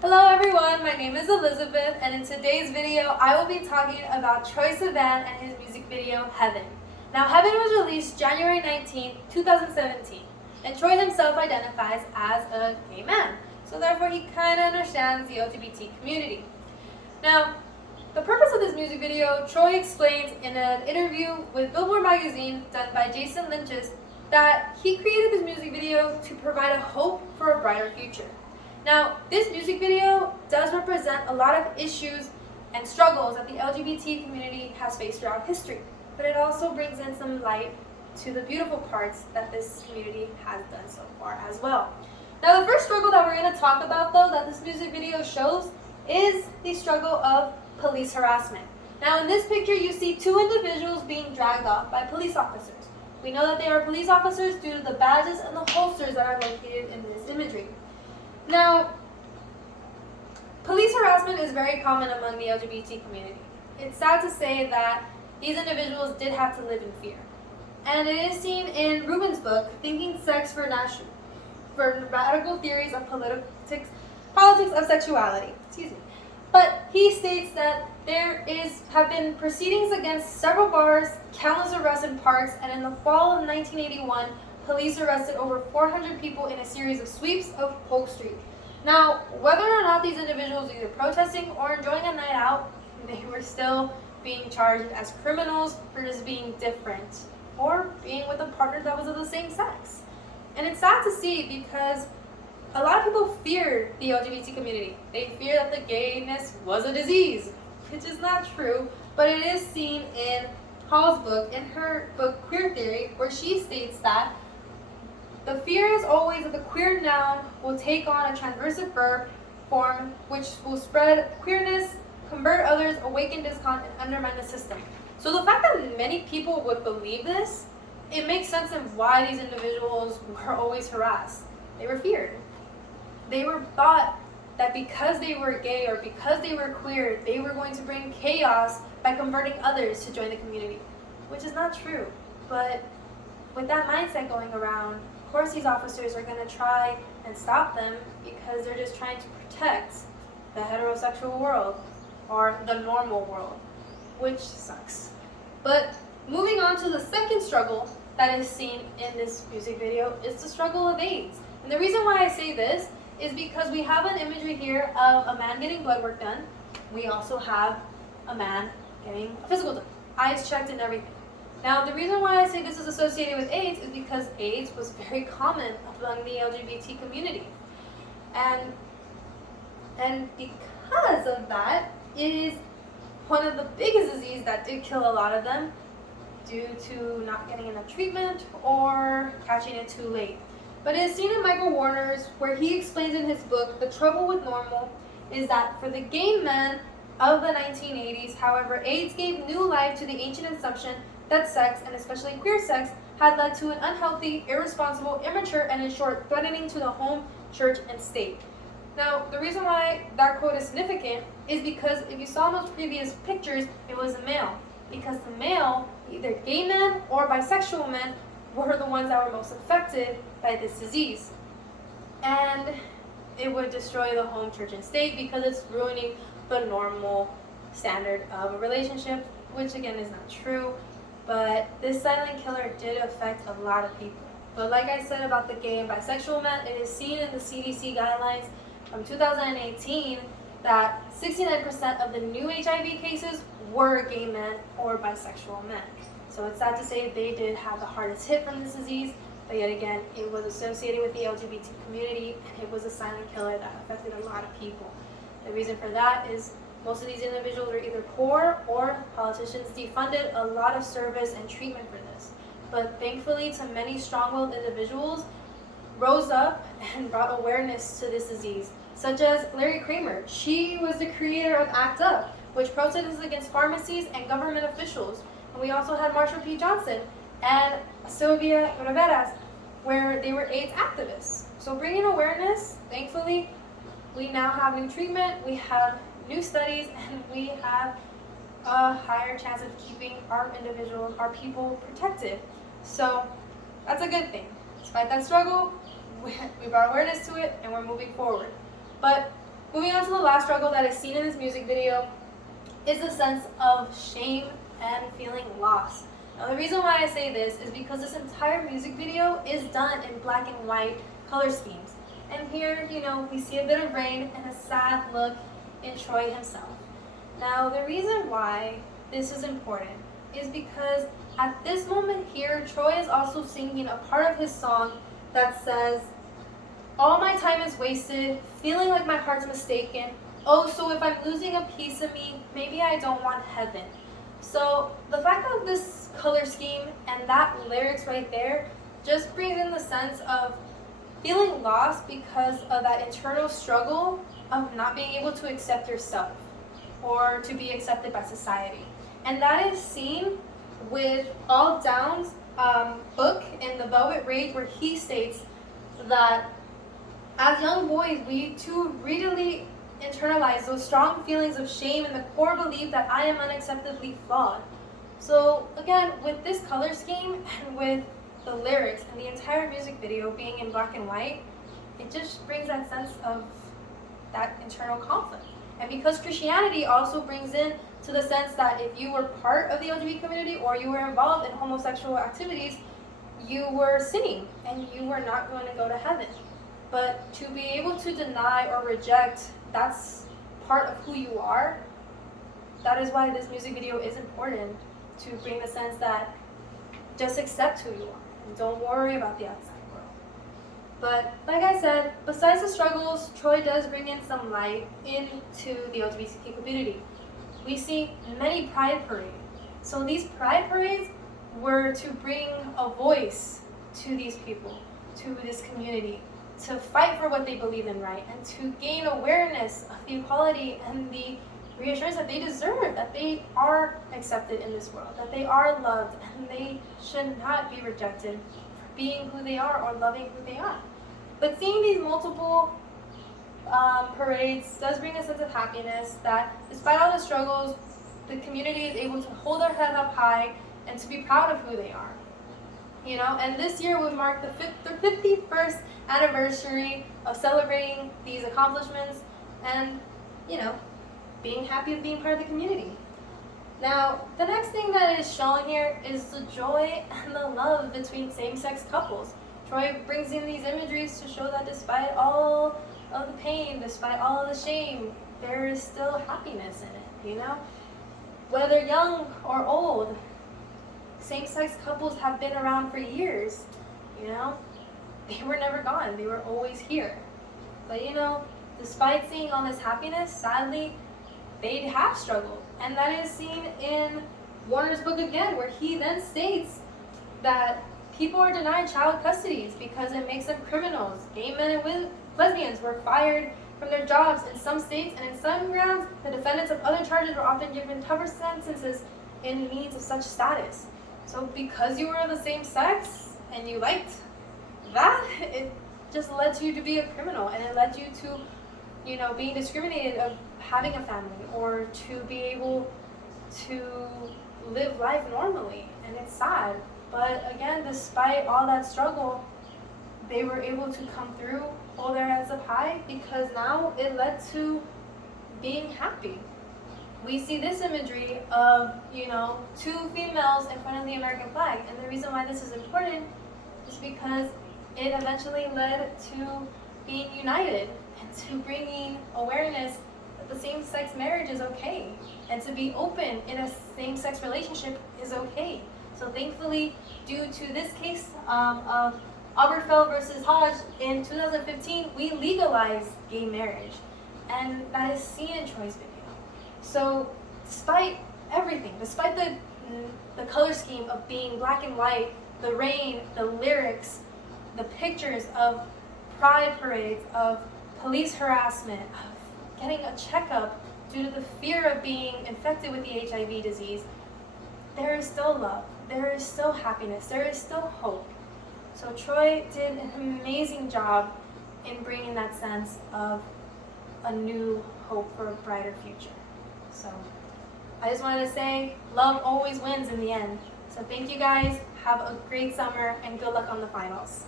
Hello everyone, my name is Elizabeth, and in today's video I will be talking about Troye Sivan and his music video Heaven. Now Heaven was released January 19, 2017, and Troye himself identifies as a gay man, so therefore he kind of understands the LGBT community. Now, the purpose of this music video, Troye explains in an interview with Billboard magazine done by Jason Lynches that he created this music video to provide a hope for a brighter future. Now, this music video does represent a lot of issues and struggles that the LGBT community has faced throughout history, but it also brings in some light to the beautiful parts that this community has done so far as well. Now, the first struggle that we're going to talk about, though, that this music video shows is the struggle of police harassment. Now, in this picture, you see two individuals being dragged off by police officers. We know that they are police officers due to the badges and the holsters that are located in this imagery. Now, police harassment is very common among the LGBT community. It's sad to say that these individuals did have to live in fear. And it is seen in Rubin's book, Thinking Sex for Radical Theories of Politics of Sexuality. But he states that there have been proceedings against several bars, countless arrests in parks, and in the fall of 1981, police arrested over 400 people in a series of sweeps of Polk Street. Now, whether or not these individuals were either protesting or enjoying a night out, they were still being charged as criminals for just being different or being with a partner that was of the same sex. And it's sad to see because a lot of people fear the LGBT community. They fear that the gayness was a disease, which is not true, but it is seen in Hall's book, in her book Queer Theory, where she states that the fear is always that the queer noun will take on a transversive verb form which will spread queerness, convert others, awaken discontent, and undermine the system. So the fact that many people would believe this, it makes sense of why these individuals were always harassed. They were feared. They were thought that because they were gay or because they were queer, they were going to bring chaos by converting others to join the community, which is not true. But with that mindset going around, of course these officers are going to try and stop them because they're just trying to protect the heterosexual world or the normal world, which sucks. But moving on to the second struggle that is seen in this music video is the struggle of AIDS. And the reason why I say this is because we have an imagery here of a man getting blood work done. We also have a man getting a physical done, eyes checked and everything. Now, the reason why I say this is associated with AIDS is because AIDS was very common among the LGBT community. And because of that, it is one of the biggest diseases that did kill a lot of them due to not getting enough treatment or catching it too late. But it is seen in Michael Warner's, where he explains in his book, The Trouble with Normal, is that for the gay men of the 1980s, however, AIDS gave new life to the ancient assumption that sex, and especially queer sex, had led to an unhealthy, irresponsible, immature, and in short, threatening to the home, church, and state. Now, the reason why that quote is significant is because if you saw in those previous pictures, it was a male. Because the male, either gay men or bisexual men, were the ones that were most affected by this disease. And it would destroy the home, church, and state because it's ruining the normal standard of a relationship, which again is not true. But this silent killer did affect a lot of people. But like I said about the gay and bisexual men, it is seen in the CDC guidelines from 2018 that 69% of the new HIV cases were gay men or bisexual men. So it's sad to say they did have the hardest hit from this disease, but yet again, it was associated with the LGBT community, and it was a silent killer that affected a lot of people. The reason for that is most of these individuals were either poor or politicians defunded a lot of service and treatment for this. But thankfully, to many strong-willed individuals rose up and brought awareness to this disease, such as Larry Kramer. She was the creator of ACT UP, which protested against pharmacies and government officials. And we also had Marsha P. Johnson and Sylvia Rivera, where they were AIDS activists. So bringing awareness, thankfully, we now have new treatment, we have new studies, and we have a higher chance of keeping our individuals, our people protected. So that's a good thing. Despite that struggle, we brought awareness to it and we're moving forward. But Moving on to the last struggle that is seen in this music video is the sense of shame and feeling lost. Now the reason why I say this is because this entire music video is done in black and white color schemes. And here, we see a bit of rain and a sad look in Troy himself. Now the reason why this is important is because at this moment here, Troy is also singing a part of his song that says, "All my time is wasted, feeling like my heart's mistaken. Oh, so if I'm losing a piece of me, maybe I don't want heaven." So the fact of this color scheme and that lyrics right there just brings in the sense of feeling lost because of that internal struggle of not being able to accept yourself or to be accepted by society. And that is seen with All Down's book in The Velvet Rage, where he states that as young boys, we too readily internalize those strong feelings of shame and the core belief that I am unacceptably flawed. So again, with this color scheme and with the lyrics and the entire music video being in black and white, it just brings that sense of that internal conflict. And because Christianity also brings in to the sense that if you were part of the LGBT community or you were involved in homosexual activities, you were sinning and you were not going to go to heaven. But to be able to deny or reject, that's part of who you are. That is why this music video is important, to bring the sense that just accept who you are and don't worry about the outside world. But like I said, besides the struggles, Troy does bring in some light into the LGBTQ community. We see many pride parades. So these pride parades were to bring a voice to these people, to this community, to fight for what they believe in, right? And to gain awareness of the equality and the reassurance that they deserve, that they are accepted in this world, that they are loved, and they should not be rejected for being who they are or loving who they are. But seeing these multiple parades does bring a sense of happiness that despite all the struggles, the community is able to hold their head up high and to be proud of who they are. And this year would mark the 51st anniversary of celebrating these accomplishments and, being happy of being part of the community. Now, the next thing that is shown here is the joy and the love between same-sex couples. Troy brings in these imageries to show that despite all of the pain, despite all of the shame, there is still happiness in it, Whether young or old, same-sex couples have been around for years, They were never gone, they were always here. But despite seeing all this happiness, sadly, they have struggled. And that is seen in Warner's book again, where he then states that people are denied child custodies because it makes them criminals. Gay men and lesbians were fired from their jobs in some states, and in some grounds, the defendants of other charges were often given tougher sentences in means of such status. So because you were of the same sex and you liked that, it just led you to be a criminal, and it led you to, being discriminated of having a family or to be able to live life normally. And it's sad. But again, despite all that struggle, they were able to come through, hold their heads up high, because now it led to being happy. We see this imagery of, two females in front of the American flag. And the reason why this is important is because it eventually led to being united and to bringing awareness that the same-sex marriage is okay, and to be open in a same-sex relationship is okay. So thankfully, due to this case of Oberfeld versus Hodge in 2015, we legalized gay marriage, and that is seen in Troy's video. So despite everything, despite the color scheme of being black and white, the rain, the lyrics, the pictures of pride parades, of police harassment, of getting a checkup due to the fear of being infected with the HIV disease, there is still love, there is still happiness, there is still hope. So Troy did an amazing job in bringing that sense of a new hope for a brighter future. So I just wanted to say, love always wins in the end. So thank you guys, have a great summer, and good luck on the finals.